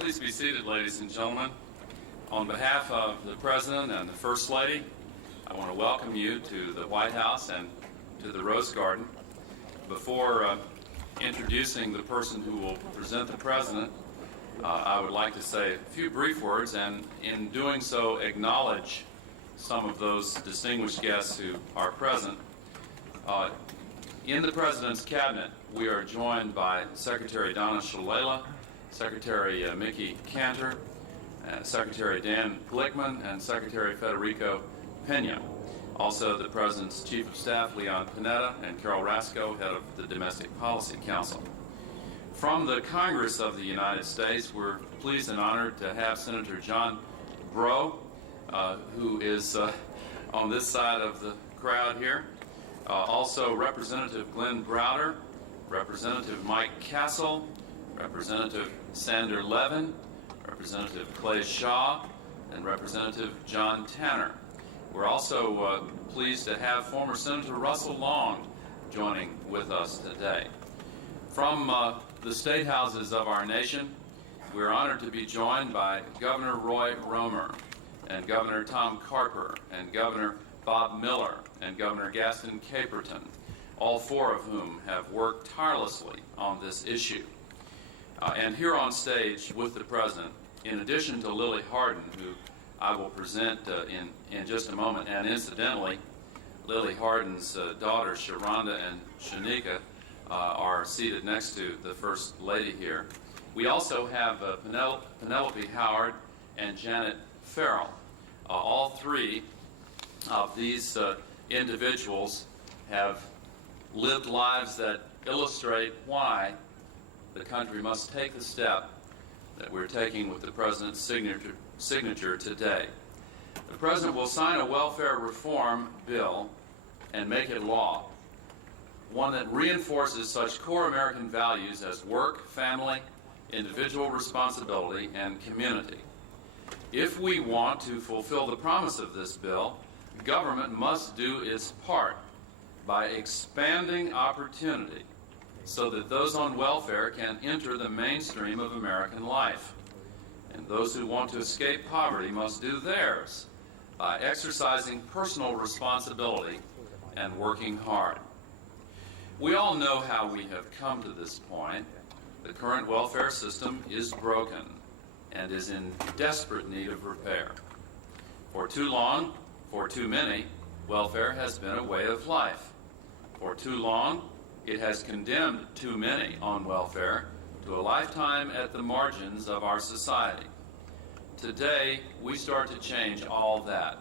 Please be seated, ladies and gentlemen. On behalf of the President and the First Lady, I want to welcome you to the White House and to the Rose Garden. Before introducing the person who will present the President, I would like to say a few brief words, and in doing so acknowledge some of those distinguished guests who are present. In the President's Cabinet, we are joined by Secretary Donna Shalala, Secretary Mickey Cantor, Secretary Dan Glickman, and Secretary Federico Pena. Also, the President's Chief of Staff, Leon Panetta, and Carol Rasco, Head of the Domestic Policy Council. From the Congress of the United States, we're pleased and honored to have Senator John Breaux, who is on this side of the crowd here. Also, Representative Glenn Browder, Representative Mike Castle, Representative Sander Levin, Representative Clay Shaw, and Representative John Tanner. We're also pleased to have former Senator Russell Long joining with us today. From the state houses of our nation, we're honored to be joined by Governor Roy Romer and Governor Tom Carper and Governor Bob Miller and Governor Gaston Caperton, all four of whom have worked tirelessly on this issue. And here on stage with the President, in addition to Lily Hardin, who I will present in just a moment, and incidentally, Lily Hardin's daughters, Sharonda and Shanika, are seated next to the First Lady here. We also have Penelope Howard and Janet Farrell. All three of these individuals have lived lives that illustrate why the country must take the step that we're taking with the President's signature today. The President will sign a welfare reform bill and make it law, one that reinforces such core American values as work, family, individual responsibility, and community. If we want to fulfill the promise of this bill, government must do its part by expanding opportunity so that those on welfare can enter the mainstream of American life. And those who want to escape poverty must do theirs by exercising personal responsibility and working hard. We all know how we have come to this point. The current welfare system is broken and is in desperate need of repair. For too long, for too many, welfare has been a way of life. For too long, it has condemned too many on welfare to a lifetime at the margins of our society. Today, we start to change all that.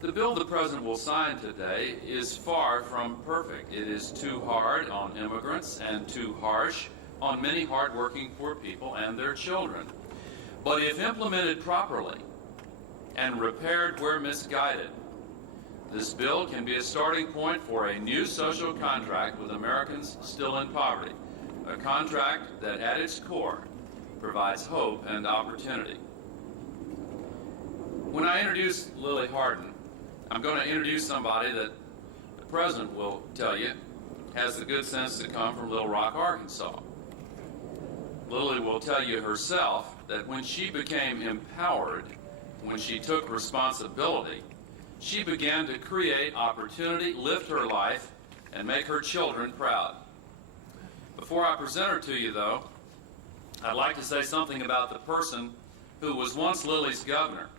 The bill the President will sign today is far from perfect. It is too hard on immigrants and too harsh on many hardworking poor people and their children. But if implemented properly and repaired where misguided, this bill can be a starting point for a new social contract with Americans still in poverty, a contract that at its core provides hope and opportunity. When I introduce Lily Hardin, I'm going to introduce somebody that the President will tell you has the good sense to come from Little Rock, Arkansas. Lily will tell you herself that when she became empowered, when she took responsibility, she began to create opportunity, lift her life, and make her children proud. Before I present her to you, though, I'd like to say something about the person who was once Lily's governor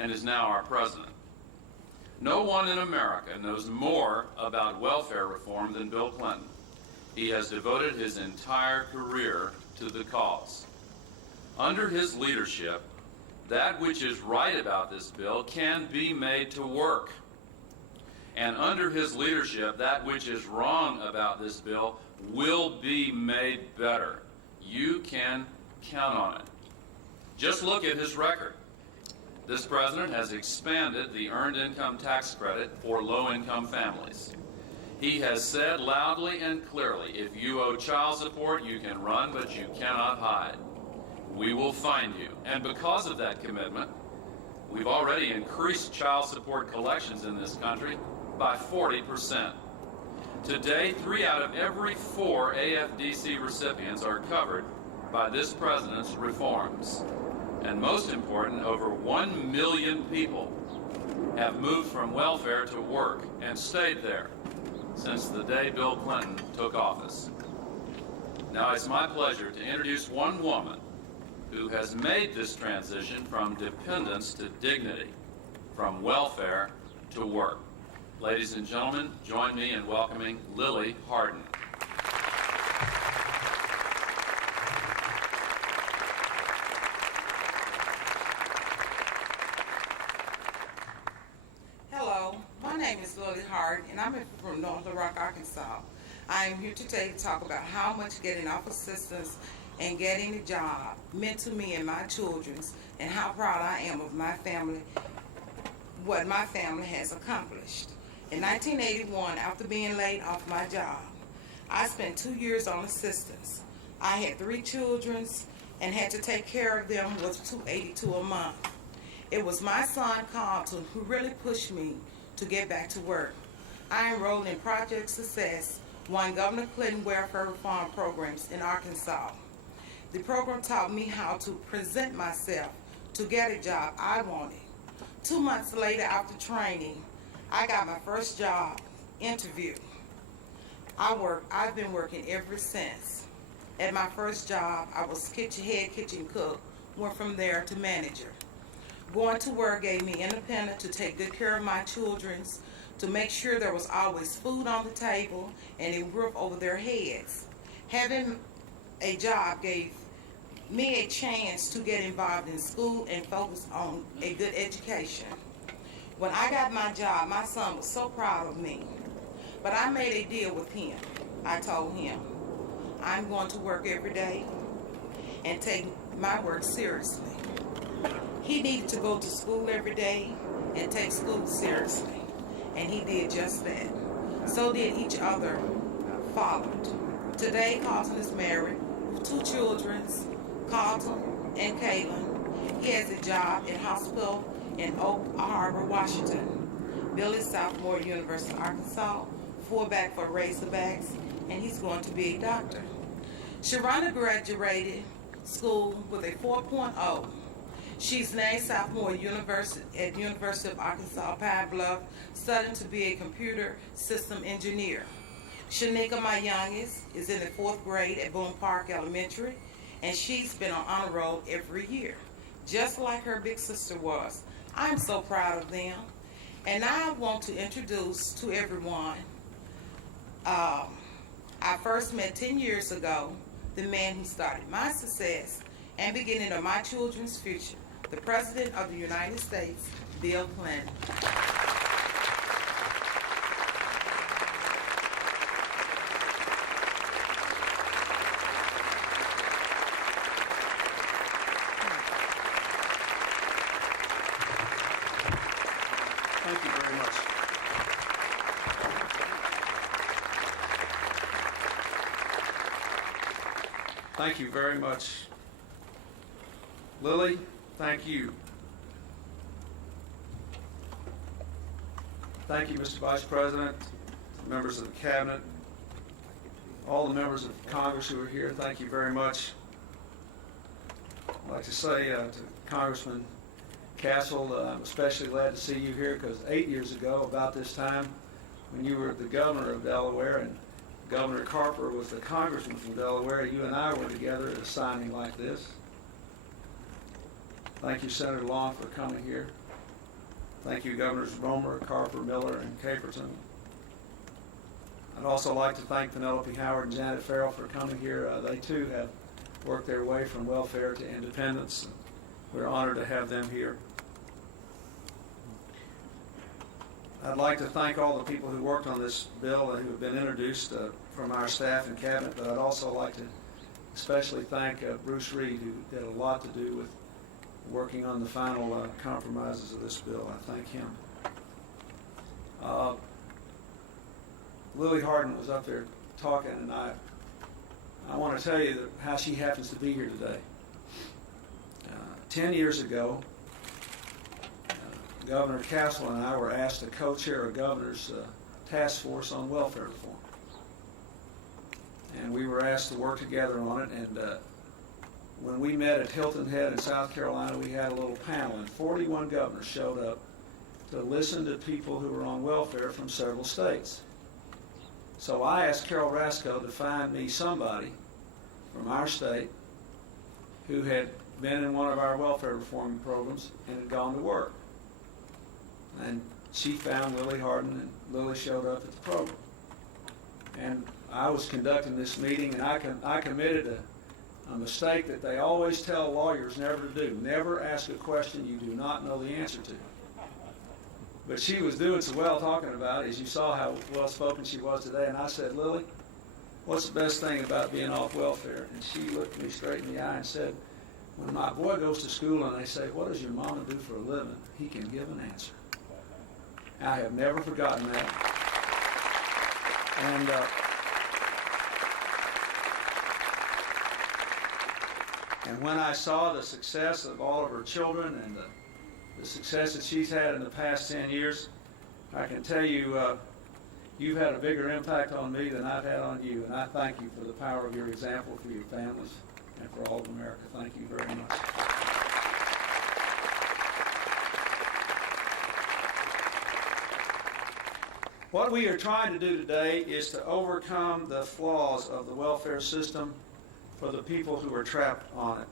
and is now our President. No one in America knows more about welfare reform than Bill Clinton. He has devoted his entire career to the cause. Under his leadership, that which is right about this bill can be made to work. And under his leadership, that which is wrong about this bill will be made better. You can count on it. Just look at his record. This President has expanded the Earned Income Tax Credit for low-income families. He has said loudly and clearly, if you owe child support, you can run, but you cannot hide. We will find you. And because of that commitment, we've already increased child support collections in this country by 40%. Today, 3 out of every 4 AFDC recipients are covered by this president's reforms. And most important, over 1 million people have moved from welfare to work and stayed there since the day Bill Clinton took office. Now it's my pleasure to introduce one woman who has made this transition from dependence to dignity, from welfare to work. Ladies and gentlemen, join me in welcoming Lillie Harden. Hello, my name is Lillie Harden, and I'm from North Little Rock, Arkansas. I am here today to talk about how much getting off assistance and getting a job meant to me and my children's, and how proud I am of my family, what my family has accomplished. In 1981, after being laid off my job, I spent 2 years on assistance. I had 3 children and had to take care of them with $282 a month. It was my son, Carlton, who really pushed me to get back to work. I enrolled in Project Success, one of Governor Clinton welfare reform programs in Arkansas. The program taught me how to present myself to get a job I wanted. 2 months later, after training, I got my first job interview. I've been working ever since. At my first job, I was head kitchen cook, went from there to manager. Going to work gave me independence to take good care of my children, to make sure there was always food on the table and a roof over their heads. Having a job gave me a chance to get involved in school and focus on a good education. When I got my job, my son was so proud of me. But I made a deal with him. I told him, I'm going to work every day and take my work seriously. He needed to go to school every day and take school seriously. And he did just that. So did each other followed. Today, Carlton is married with 2 children, Carlton and Kaylin. He has a job in hospital in Oak Harbor, Washington. Billy sophomore at University of Arkansas, fullback for Razorbacks, and he's going to be a doctor. Sharonda graduated school with a 4.0. She's named sophomore at University of Arkansas, Pine Bluff, studying to be a computer system engineer. Shanika, my youngest, is in the 4th grade at Boone Park Elementary, and she's been on honor roll every year, just like her big sister was. I'm so proud of them. And I want to introduce to everyone, I first met 10 years ago, the man who started my success and beginning of my children's future, the President of the United States, Bill Clinton. Thank you very much. Thank you very much. Lillie, thank you. Thank you, Mr. Vice President, members of the Cabinet, all the members of Congress who are here, thank you very much. I'd like to say to Congressman Castle, I'm especially glad to see you here because 8 years ago, about this time, when you were the governor of Delaware and Governor Carper was the congressman from Delaware, you and I were together at a signing like this. Thank you, Senator Long, for coming here. Thank you, Governors Romer, Carper, Miller, and Caperton. I'd also like to thank Penelope Howard and Janet Farrell for coming here. They too have worked their way from welfare to independence. We're honored to have them here. I'd like to thank all the people who worked on this bill and who have been introduced from our staff and cabinet, but I'd also like to especially thank Bruce Reed, who did a lot to do with working on the final compromises of this bill. I thank him. Lillie Harden was up there talking, and I want to tell you how she happens to be here today. 10 years ago, Governor Castle and I were asked to co-chair a governor's task force on welfare reform. And we were asked to work together on it, and when we met at Hilton Head in South Carolina, we had a little panel, and 41 governors showed up to listen to people who were on welfare from several states. So I asked Carol Rasco to find me somebody from our state who had been in one of our welfare reform programs and had gone to work. And she found Lily Hardin, and Lily showed up at the program. And I was conducting this meeting, and I committed a mistake that they always tell lawyers never to do. Never ask a question you do not know the answer to. But she was doing so well talking about it, as you saw how well spoken she was today. And I said, Lily, what's the best thing about being off welfare? And she looked me straight in the eye and said, when my boy goes to school and they say, what does your mama do for a living? He can give an answer. I have never forgotten that. And when I saw the success of all of her children and the success that she's had in the past 10 years, I can tell you, you've had a bigger impact on me than I've had on you. And I thank you for the power of your example for your families and for all of America. Thank you very much. What we are trying to do today is to overcome the flaws of the welfare system for the people who are trapped on it.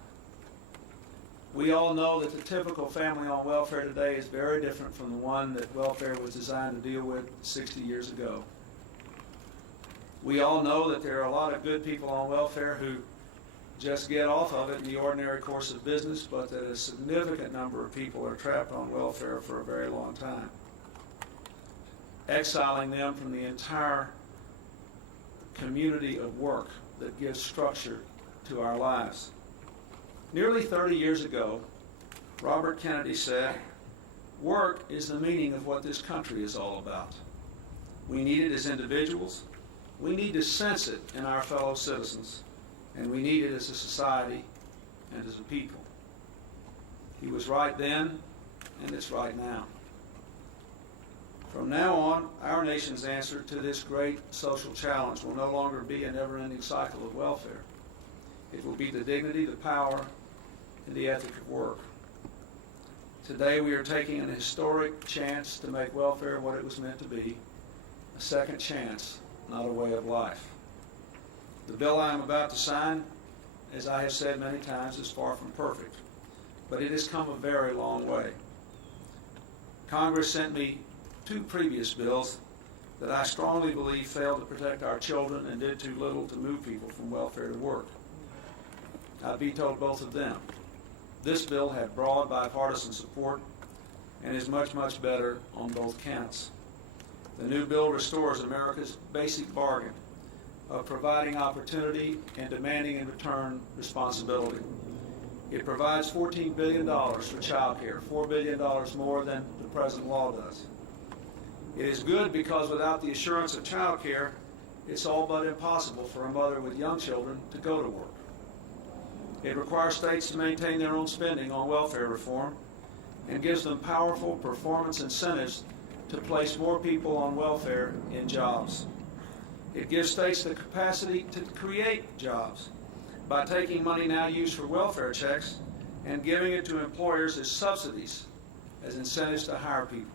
We all know that the typical family on welfare today is very different from the one that welfare was designed to deal with 60 years ago. We all know that there are a lot of good people on welfare who just get off of it in the ordinary course of business, but that a significant number of people are trapped on welfare for a very long time, exiling them from the entire community of work that gives structure to our lives. Nearly 30 years ago, Robert Kennedy said, work is the meaning of what this country is all about. We need it as individuals, we need to sense it in our fellow citizens, and we need it as a society and as a people. He was right then, and it's right now. From now on, our nation's answer to this great social challenge will no longer be a never-ending cycle of welfare. It will be the dignity, the power, and the ethic of work. Today we are taking an historic chance to make welfare what it was meant to be, a second chance, not a way of life. The bill I am about to sign, as I have said many times, is far from perfect, but it has come a very long way. Congress sent me 2 previous bills that I strongly believe failed to protect our children and did too little to move people from welfare to work. I vetoed both of them. This bill had broad bipartisan support and is much, much better on both counts. The new bill restores America's basic bargain of providing opportunity and demanding in return responsibility. It provides $14 billion for child care, $4 billion more than the present law does. It is good because without the assurance of child care, it's all but impossible for a mother with young children to go to work. It requires states to maintain their own spending on welfare reform and gives them powerful performance incentives to place more people on welfare in jobs. It gives states the capacity to create jobs by taking money now used for welfare checks and giving it to employers as subsidies, as incentives to hire people.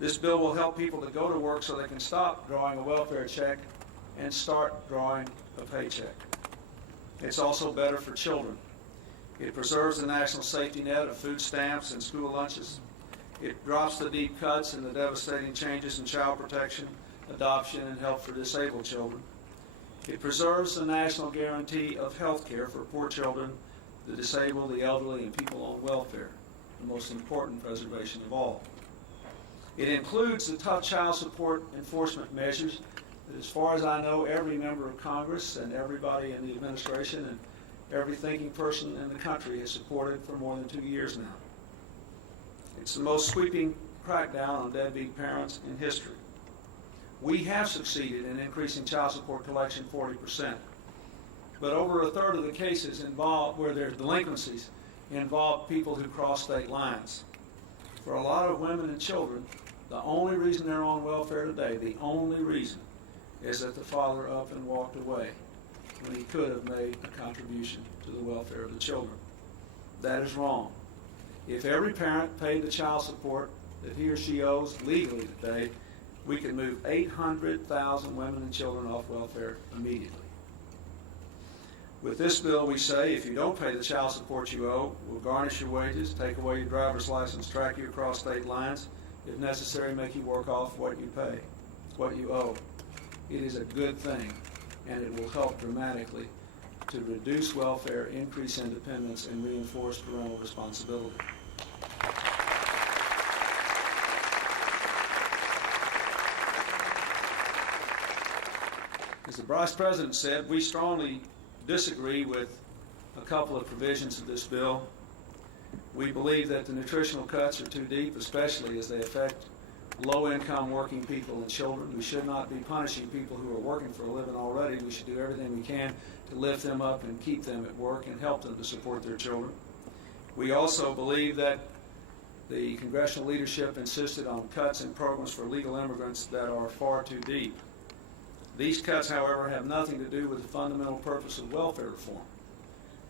This bill will help people to go to work so they can stop drawing a welfare check and start drawing a paycheck. It's also better for children. It preserves the national safety net of food stamps and school lunches. It drops the deep cuts and the devastating changes in child protection, adoption, and help for disabled children. It preserves the national guarantee of health care for poor children, the disabled, the elderly, and people on welfare, the most important preservation of all. It includes the tough child support enforcement measures that, as far as I know, every member of Congress and everybody in the administration and every thinking person in the country has supported for more than 2 years now. It's the most sweeping crackdown on deadbeat parents in history. We have succeeded in increasing child support collection 40%, but over a third of the cases involved where there's delinquencies involve people who cross state lines. For a lot of women and children, the only reason they're on welfare today, the only reason, is that the father up and walked away. when he could have made a contribution to the welfare of the children. That is wrong. If every parent paid the child support that he or she owes legally today, we could move 800,000 women and children off welfare immediately. With this bill, we say if you don't pay the child support you owe, we'll garnish your wages, take away your driver's license, track you across state lines, if necessary, make you work off what you pay, what you owe. It is a good thing, and it will help dramatically to reduce welfare, increase independence, and reinforce parental responsibility. As the Vice President said, we strongly disagree with a couple of provisions of this bill. We believe that the nutritional cuts are too deep, especially as they affect low-income working people and children. We should not be punishing people who are working for a living already. We should do everything we can to lift them up and keep them at work and help them to support their children. We also believe that the congressional leadership insisted on cuts in programs for legal immigrants that are far too deep. These cuts, however, have nothing to do with the fundamental purpose of welfare reform.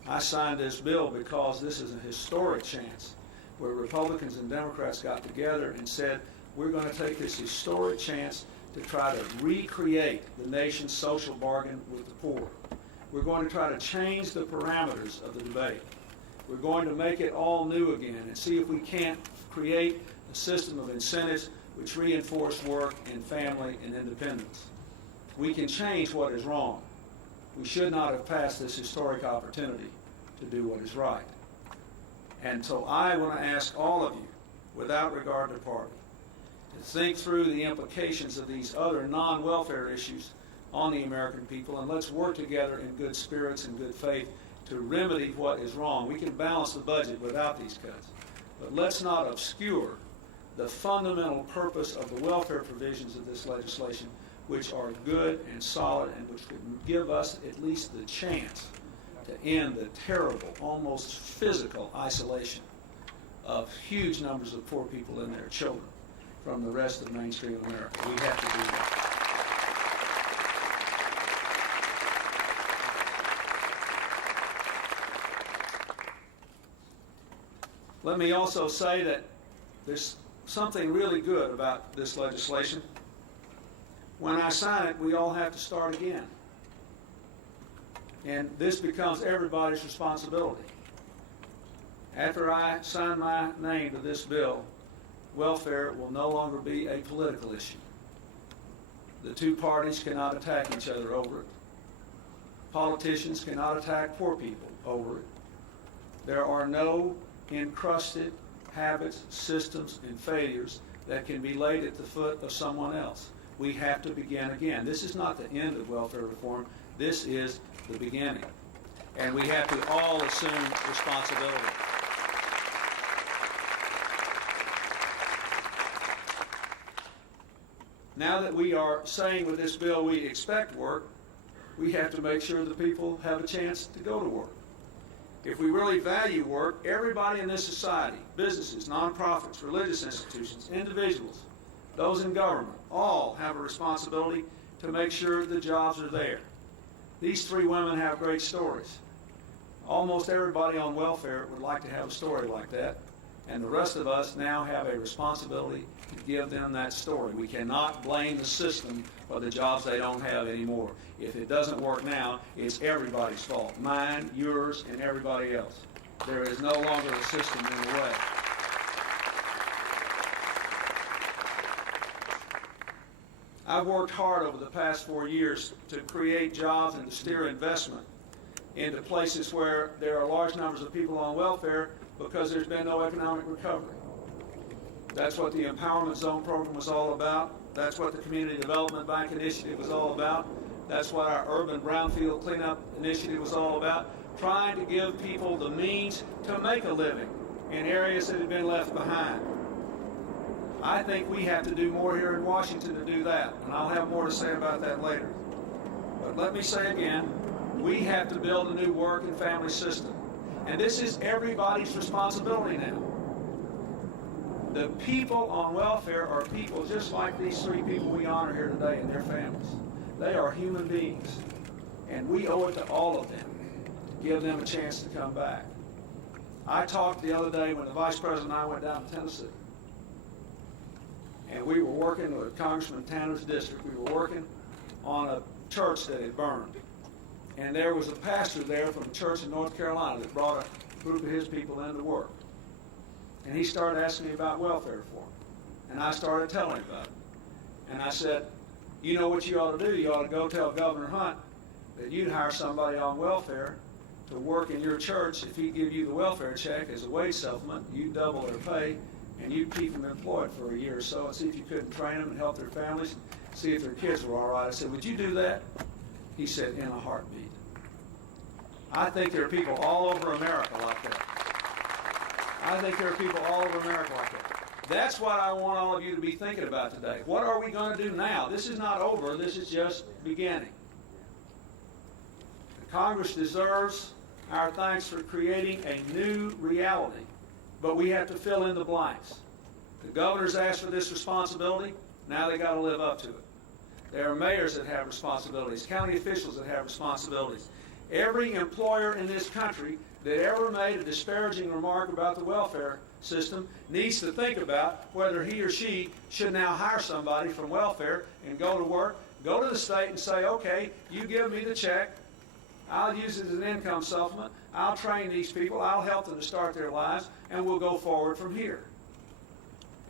I signed this bill because this is a historic chance where Republicans and Democrats got together and said, we're going to take this historic chance to try to recreate the nation's social bargain with the poor. We're going to try to change the parameters of the debate. We're going to make it all new again and see if we can't create a system of incentives which reinforce work and family and independence. We can change what is wrong. We should not have passed this historic opportunity to do what is right. And so I want to ask all of you, without regard to party, to think through the implications of these other non-welfare issues on the American people, and let's work together in good spirits and good faith to remedy what is wrong. We can balance the budget without these cuts, but let's not obscure the fundamental purpose of the welfare provisions of this legislation, which are good and solid and which could give us at least the chance to end the terrible, almost physical isolation of huge numbers of poor people and their children from the rest of mainstream America. We have to do that. Let me also say that there's something really good about this legislation. When I sign it, we all have to start again. And this becomes everybody's responsibility. After I sign my name to this bill, welfare will no longer be a political issue. The two parties cannot attack each other over it. Politicians cannot attack poor people over it. There are no encrusted habits, systems, and failures that can be laid at the foot of someone else. We have to begin again. This is not the end of welfare reform. This is the beginning. And we have to all assume responsibility. Now that we are saying with this bill we expect work, we have to make sure that people have a chance to go to work. If we really value work, everybody in this society, businesses, nonprofits, religious institutions, individuals, those in government, all have a responsibility to make sure the jobs are there. These three women have great stories. Almost everybody on welfare would like to have a story like that, and the rest of us now have a responsibility to give them that story. We cannot blame the system for the jobs they don't have anymore. If it doesn't work now, it's everybody's fault. Mine, yours, and everybody else. There is no longer a system in the way. I've worked hard over the past 4 years to create jobs and to steer investment into places where there are large numbers of people on welfare because there's been no economic recovery. That's what the Empowerment Zone program was all about. That's what the Community Development Bank Initiative was all about. That's what our Urban Brownfield Cleanup Initiative was all about, trying to give people the means to make a living in areas that have been left behind. I think we have to do more here in Washington to do that, and I'll have more to say about that later. But let me say again, we have to build a new work and family system. And this is everybody's responsibility now. The people on welfare are people just like these three people we honor here today and their families. They are human beings. And we owe it to all of them to give them a chance to come back. I talked the other day when the Vice President and I went down to Tennessee. And we were working with Congressman Tanner's district. We were working on a church that had burned. And there was a pastor there from a church in North Carolina that brought a group of his people in to work. And he started asking me about welfare reform. And I started telling him about it. And I said, you know what you ought to do? You ought to go tell Governor Hunt that you'd hire somebody on welfare to work in your church. If he'd give you the welfare check as a wage supplement, you'd double their pay, and you'd keep them employed for a year or so and see if you couldn't train them and help their families, see if their kids were all right. I said, would you do that? He said, in a heartbeat. I think there are people all over America like that. I think there are people all over America like that. That's what I want all of you to be thinking about today. What are we going to do now? This is not over. This is just beginning. The Congress deserves our thanks for creating a new reality, but we have to fill in the blanks. The governor's asked for this responsibility. Now they got to live up to it. There are mayors that have responsibilities, county officials that have responsibilities. Every employer in this country that ever made a disparaging remark about the welfare system needs to think about whether he or she should now hire somebody from welfare and go to work, go to the state and say, okay, you give me the check, I'll use it as an income supplement, I'll train these people, I'll help them to start their lives, and we'll go forward from here.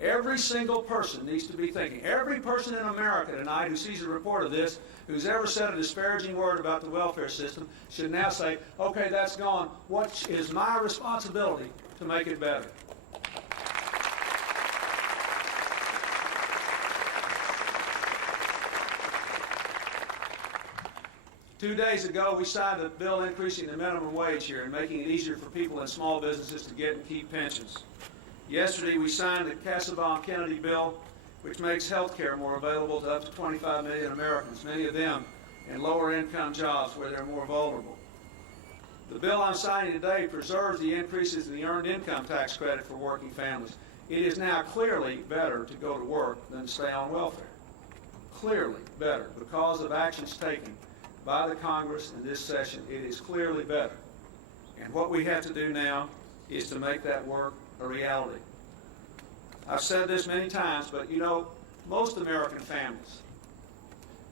Every single person needs to be thinking. Every person in America tonight who sees a report of this, who's ever said a disparaging word about the welfare system, should now say, okay, that's gone. What is my responsibility to make it better? Two days ago, we signed a bill increasing the minimum wage here and making it easier for people in small businesses to get and keep pensions. Yesterday, we signed the Cassabaum-Kennedy bill, which makes health care more available to up to 25 million Americans, many of them in lower-income jobs where they're more vulnerable. The bill I'm signing today preserves the increases in the earned income tax credit for working families. It is now clearly better to go to work than to stay on welfare. Clearly better because of actions taken by the Congress in this session. It is clearly better. And what we have to do now is to make that work a reality. I've said this many times, but you know, most American families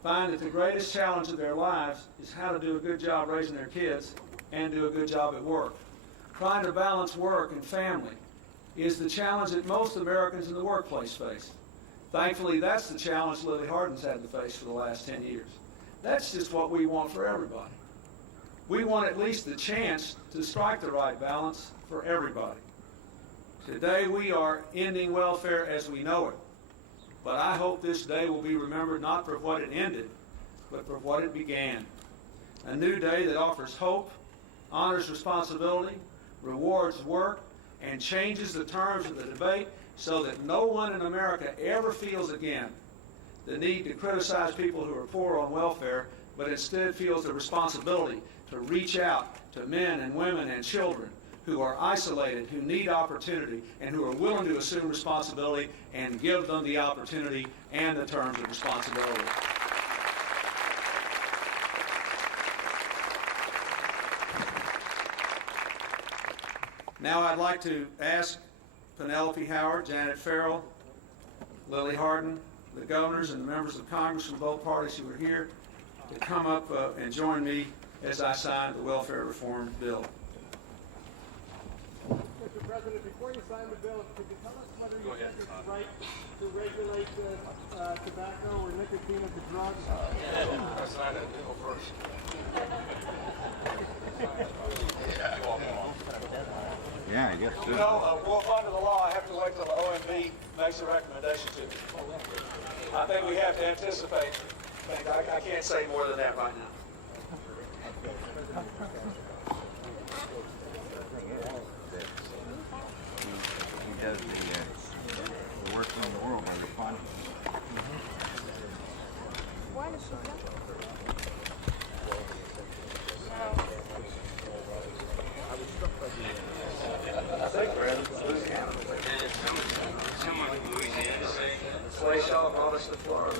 find that the greatest challenge of their lives is how to do a good job raising their kids and do a good job at work. Trying to balance work and family is the challenge that most Americans in the workplace face. Thankfully, that's the challenge Lily Harden's had to face for the last 10 years. That's just what we want for everybody. We want at least the chance to strike the right balance for everybody. Today we are ending welfare as we know it. But I hope this day will be remembered not for what it ended, but for what it began. A new day that offers hope, honors responsibility, rewards work, and changes the terms of the debate so that no one in America ever feels again the need to criticize people who are poor on welfare, but instead feels the responsibility to reach out to men and women and children who are isolated, who need opportunity, and who are willing to assume responsibility and give them the opportunity and the terms of responsibility. Now I'd like to ask Penelope Howard, Janet Farrell, Lily Harden, the governors and the members of Congress from both parties who are here to come up and join me as I sign the welfare reform bill. Mr. President, before you sign the bill, could you tell us whether you think it's right to regulate tobacco or nicotine as a drug? I signed that bill first. Yeah, I guess so. You know, well, under the law, I have to wait till the OMB makes a recommendation to me. I think we have to anticipate things. I can't say more than that right now. He does the worst in the world by responding. I think we're in Louisiana. Someone from Louisiana saying that. Slay Shaw brought us to Florida.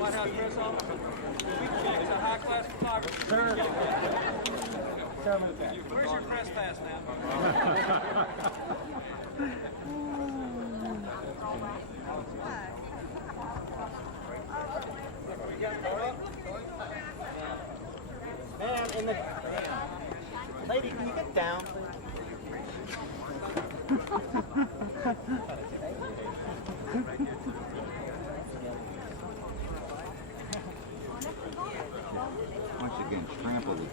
White House press officer. It's a high-class photographer. Where's your press pass now? Man, in the lady, can you get down, please? Once again, trample the